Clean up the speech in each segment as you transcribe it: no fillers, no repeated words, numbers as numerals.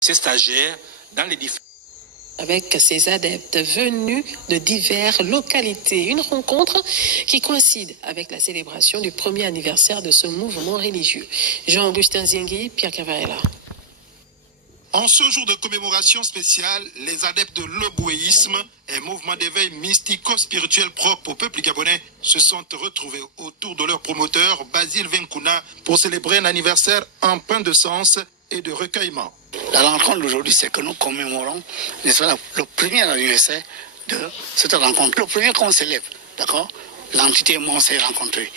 Ces stagiaires, dans les différents... Avec ses adeptes venus de diverses localités. Une rencontre qui coïncide avec la célébration du premier anniversaire de ce mouvement religieux. Jean-Augustin Ziengui, Pierre Cavarella. En ce jour de commémoration spéciale, les adeptes de l'Ogouéisme, un mouvement d'éveil mystico-spirituel propre au peuple gabonais, se sont retrouvés autour de leur promoteur, Basile Venkuna, pour célébrer un anniversaire empreint de sens et de recueillement. La rencontre d'aujourd'hui, c'est que nous commémorons le premier anniversaire de cette rencontre. Le premier qu'on célèbre, d'accord? L'entité et moi, on s'est rencontrés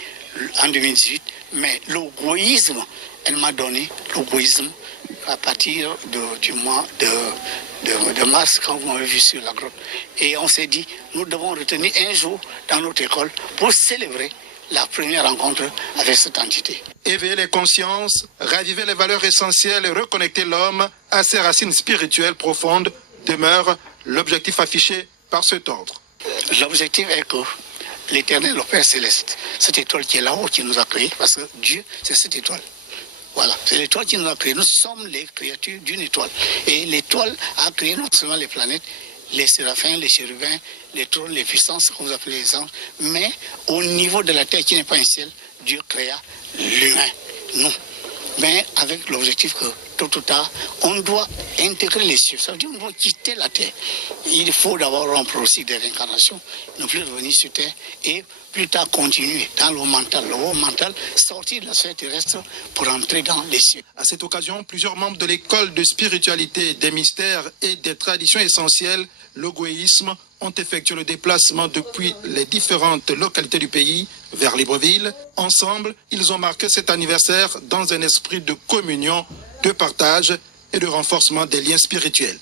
en 2018, mais l'Ogouéisme, elle m'a donné l'Ogouéisme à partir du mois de mars, quand vous m'avez vu sur la grotte. Et on s'est dit, nous devons retenir un jour dans notre école pour célébrer la première rencontre avec cette entité. Éveiller les consciences, raviver les valeurs essentielles et reconnecter l'homme à ses racines spirituelles profondes demeure l'objectif affiché par cet ordre. L'objectif est que l'Éternel, le Père Céleste, cette étoile qui est là-haut, qui nous a créés, parce que Dieu, c'est cette étoile. Voilà, c'est l'étoile qui nous a créés. Nous sommes les créatures d'une étoile. Et l'étoile a créé non seulement les planètes, les séraphins, les chérubins, les trônes, les puissances, que vous appelez les anges, mais au niveau de la terre qui n'est pas un ciel, Dieu créa l'humain, nous. Mais avec l'objectif que, tôt ou tard, on doit intégrer les cieux. Ça veut dire qu'on doit quitter la terre. Il faut d'abord rompre aussi des réincarnations, ne plus revenir sur terre et plus tard continuer dans le haut mental, sortir de la sphère terrestre pour entrer dans les cieux. À cette occasion, plusieurs membres de l'école de spiritualité, des mystères et des traditions essentielles, l'Ogouéisme, ont effectué le déplacement depuis les différentes localités du pays vers Libreville. Ensemble, ils ont marqué cet anniversaire dans un esprit de communion, de partage et de renforcement des liens spirituels.